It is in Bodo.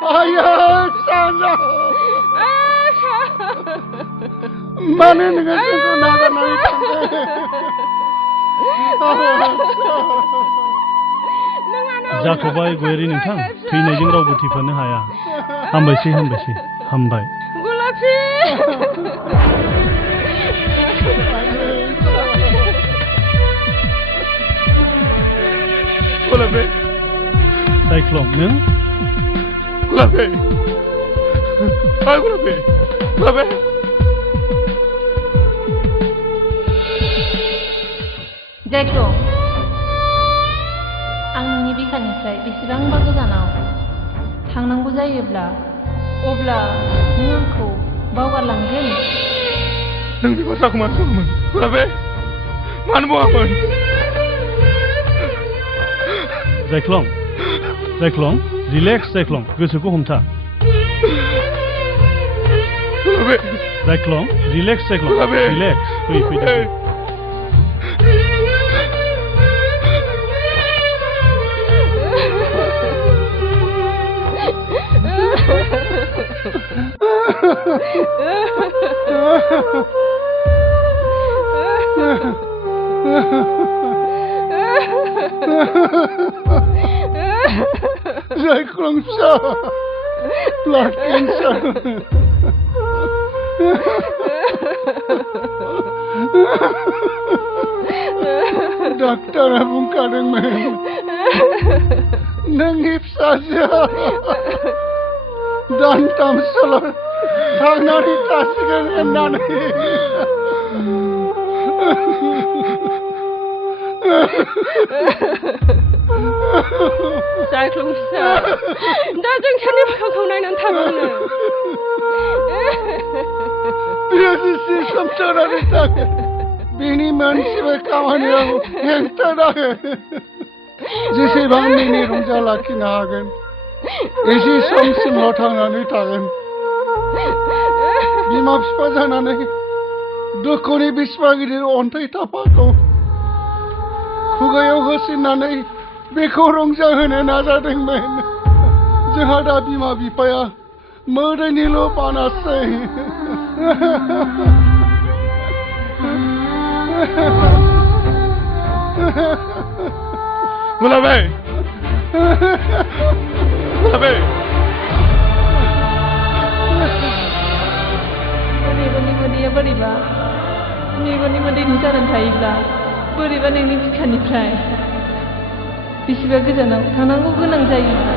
Ayah, sana. Mana dengan sungguh naga naik. जाथ'बाय गयारि नोंथां थैनायजों रावबो थैफानो हाया हामबायसै हामबायसै हामबाय गुलाफि गुलाफि साइक्ल'न नों गुलाफि गुलाफि गुलाफि जायख्लं आं नोंनि बिखानिफ्राय बेसेबांबा गोजानाव थांनांगौ जायोब्ला अब्ला नों आंखौ बावगारलांगोन नों बे बाथ्राखौ मानो बुङामोन गुलाफि मानो बुङामोन जायख्लं रिलेक्स जायख्लं गोसोखौ हमथा जायख्लं रिलेक्स जायख्लं रिलेक्स फै Zaiklang siya blood cancer dokter bungkadeng men nangip saja dan tamsalah tangnari tasikan enani जायख्लं फिसा दा जों सानैबो मोखांखौ नायनानै थाबावनो बियो जेसे समथारनानै थागोन बिनि मोनसेबो खामानियाव हेंथा नाङो जेसेबां मिनि रंजा लाखिनो हागोन एसे समसिमल' थांनानै थागोन बिमा बिफा जानानै दुखुनि बिसिबा गिदिर अन्थाइ थाफाखौ खुगायाव होसिननानै बेखौ रंजाहोनो नाजादोंमोन जोंहा दा बिमा बिफाया मोदैनिल' बानासै गुलाबे गुलाबे मेगननि मोदैया बोरैबा मेगननि मोदैनि जानानै थायोब्ला बोरैबा नोंनि बिखानिफ्राय बेसेबा गोजानाव थांनांगौ गोनां जायोब्ला